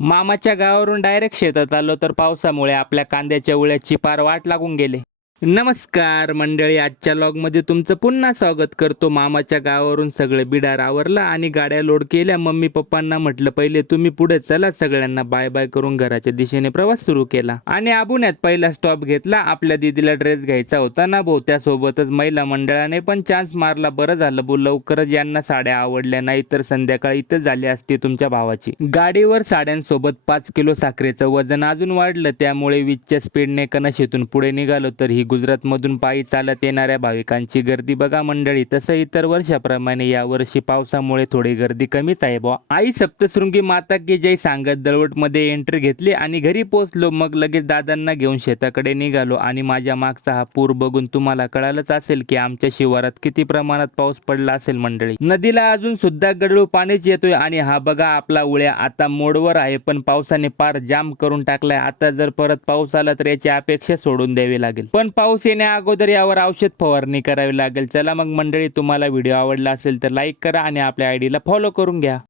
मामाच्या गावावरून डायरेक्ट शेतात आलो तर पावसामुळे आपल्या कांद्याच्या उळ्याची पार वाट लागून गेले. नमस्कार मंडळी आजच्या लॉगमध्ये तुमचं पुन्हा स्वागत करतो. मामाच्या गावावरून सगळं बिडार आवरला आणि गाड्या लोड केल्या. मम्मी पप्पांना म्हटलं पहिले तुम्ही पुढे चला. सगळ्यांना बाय बाय करून घराच्या दिशेने प्रवास सुरू केला. आणि आबुण्यात पहिला स्टॉप घेतला. आपल्या दीदीला ड्रेस घ्यायचा होता ना भाऊ? त्यासोबतच महिला मंडळाने पण चान्स मारला. बरं झालं भाऊ लवकरच यांना साड्या आवडल्या. नाही तर संध्याकाळी इथं झाली असती तुमच्या भावाची. गाडीवर साड्यांसोबत पाच किलो साखरेचं वजन अजून वाढलं. त्यामुळे वीजच्या स्पीडने कनशेतून पुढे निघालो तर ही गुजरातमधून पायी चालत येणाऱ्या भाविकांची गर्दी बघा मंडळी. तसं इतर वर्षाप्रमाणे यावर्षी पावसामुळे थोडी गर्दी कमीच आहे बुवा. आई सप्तशृंगी माता की जय सांगत दळवटमध्ये एंट्री घेतली आणि घरी पोहोचलो. मग लगेच दादांना घेऊन शेताकडे निघालो आणि माझ्या मागचा हा पूर बघून तुम्हाला कळालंच असेल की आमच्या शिवारात किती प्रमाणात पाऊस पडला असेल मंडळी. नदीला अजून सुद्धा गडळू पाणीच येतोय आणि हा बघा आपला उळ्या आता मोडवर आहे. पण पावसाने पार जाम करून टाकलाय. आता जर परत पाऊस आला तर याची अपेक्षा सोडून द्यावी लागेल. पण पाऊस येण्या अगोदर यावर औषध फवारणी करावी लागेल. चला मग मंडळी तुम्हाला व्हिडिओ आवडला असेल तर लाईक करा आणि आपल्या आयडीला फॉलो करून घ्या.